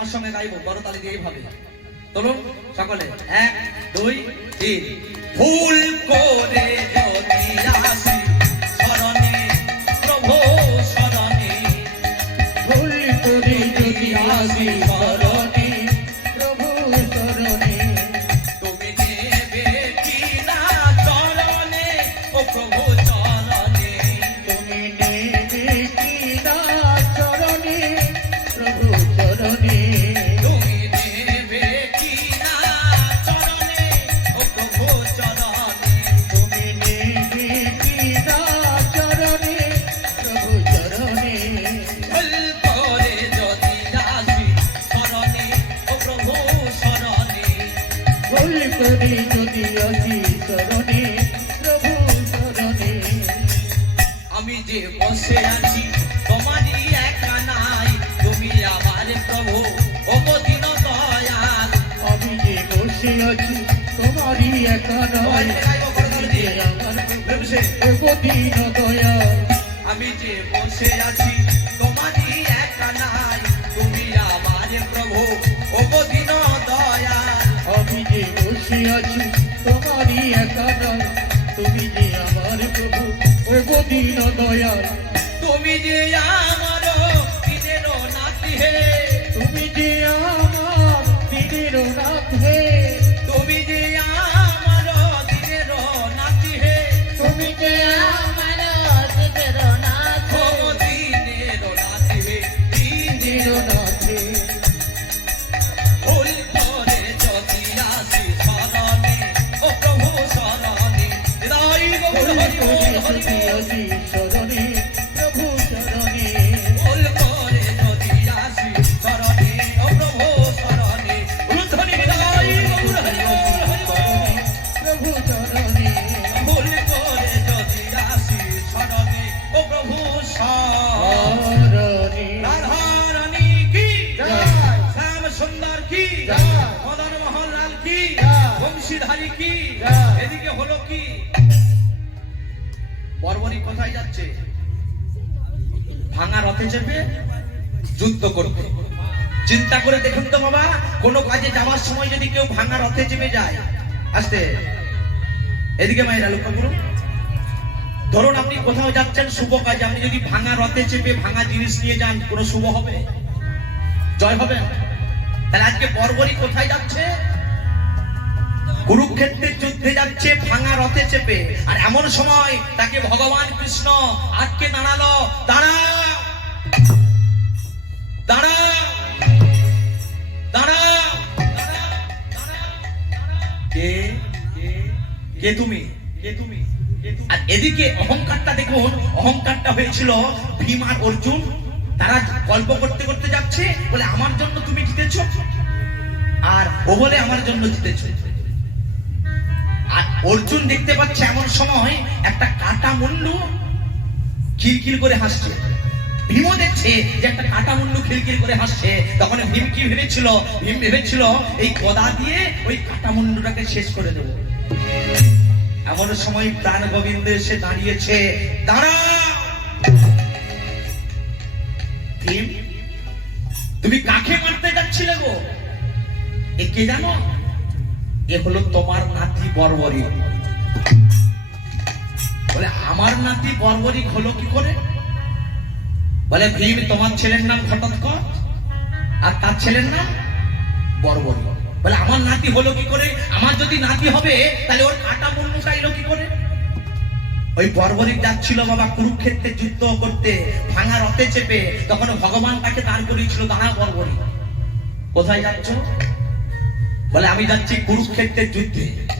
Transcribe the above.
আমার সঙ্গে গাইবো করতালি দিয়ে ভাবে। চলুন সকলে 1 2 3। ভুল করে যদি আসি শরণে প্রভু শরণে, ভুল করে যদি আসি শরণে প্রভু শরণে, তুমি নেবে কি না চরণে ও প্রভু চরণে, তুমি নেবে কি না চরণে প্রভু চরণে, তুমি নেবে কি না চরণে ও প্রভু চরণে, তুমি নেবে কি না চরণে প্রভু চরণে, ভুল করে যদি আসি শরণে ও প্রভু শরণে, ভুল করে যদি আসি শরণে প্রভু শরণে, আমি যে বসে আছি তোমারই একা নাই, তুমি আমার প্রভু অবদিন দয়াল, আমি যে বসে আছি তোমারই একা নয়, যে আমার অবতীর্ণ দয়াল, আমি যে বসে আছি তোমারই একা নাই, তুমি আমার প্রভু অবদিন দয়াল, আমি যে বসে আছি তোমারই একা নয়, তুমি যে আমার প্রভু অবতীর্ণ দয়াল, তুমি যে আমার দিনের নাতি হে, তুমি যে আমার দিনের রাত হে, তুমি যে আমার দিনের নাতি হে, তুমি যে আমার দিনের রাত ও দিনের নাতি হে, দিনের রাত হে, ভুল করে যদি আসি শরণে ও প্রভু শরণে, হৃদয় গৌর হরি বল হরি যদি বল। আসি শরণে প্রভু শরণে, ভুল করে যদি আসি শরণে ও প্রভু শরণে, রুদ্ধনি হৃদয় গৌর হরি বল হরি বল। প্রভু চরণে, ভুল করে যদি আসি শরণে ও প্রভু শরণে। চরণে, রাধা রানী কি জয়। শ্যাম সুন্দর কি জয়। মদন মোহন লাল কি জয়। বংশীধারী কি জয়। এদিকে হলো কি বর্বরী কোথায় যাচ্ছে? ভাঙা রথে চেপে যুদ্ধ করতে। চিন্তা করে দেখুন তো বাবা, কোনো কাজে যাওয়ার সময় যদি কেউ ভাঙা রথে চেপে যায়, আসতে এদিকে মায়েরা লক্ষ্য করুন। ধরুন আপনি কোথাও যাচ্ছেন শুভ কাজে, আপনি যদি ভাঙা রথে চেপে ভাঙা জিনিস নিয়ে যান, কোনো শুভ হবে? জয় হবে না। তাহলে আজকে বর্বরী কোথায় যাচ্ছে? কুরুক্ষেত্রের যুদ্ধে যাচ্ছে ভাঙা রথে চেপে। আর এমন সময় তাকে ভগবান কৃষ্ণ আটকে দাঁড়ালো, দাঁড়া দাঁড়া দাঁড়া দাঁড়া, দাঁড়া, কে কে তুমি, কে তুমি? আর এদিকে অহংকারটা দেখুন, অহংকারটা হয়েছিল ভীম আর অর্জুন। তারা গল্প করতে করতে যাচ্ছে, বলে আমার জন্য তুমি জিতেছ, আর ও বলে আমার জন্য জিতেছ। আর অর্জুন দেখতে পাচ্ছে এমন সময় একটা কাটা মুন্ডু খিলখিল করে হাসছে। ভীমও দেখছে যে একটা কাটা মুন্ডু খিলখিল করে হাসছে। তখন ভীম কি ভেবেছিল? ভীম ভেবেছিল এই গদা দিয়ে ওই কাটা মুন্ডুটাকে শেষ করে দেবো। এমন সময় প্রাণ গোবিন্দ এসে দাঁড়িয়েছে, দাঁড়া ভীম, তুমি কাকে মারতে যাচ্ছিলে গো? এ কে জানো? এ হলো তোমার নাতি বর্বরী। বলে আমার নাতি বর্বরী হলো কি করে? বলে ভীম, তোমার ছেলের নাম ঘটোৎকচ আর তার ছেলের নাম বর্বরী। বলে আমার নাতি হলো কি করে? আমার যদি নাতি হবে তাহলে ওর কাটা মুন্ডুটা এলো কি করে? ওই বর্বরী যাচ্ছিল বাবা কুরুক্ষেত্রে যুদ্ধ করতে ভাঙা রথে চেপে। তখন ভগবান তাকে দাঁড় করিয়েছিল, দাঁড়া বর্বরী, কোথায় যাচ্ছ? বলে আমি যাচ্ছি কুরুক্ষেত্রের যুদ্ধে।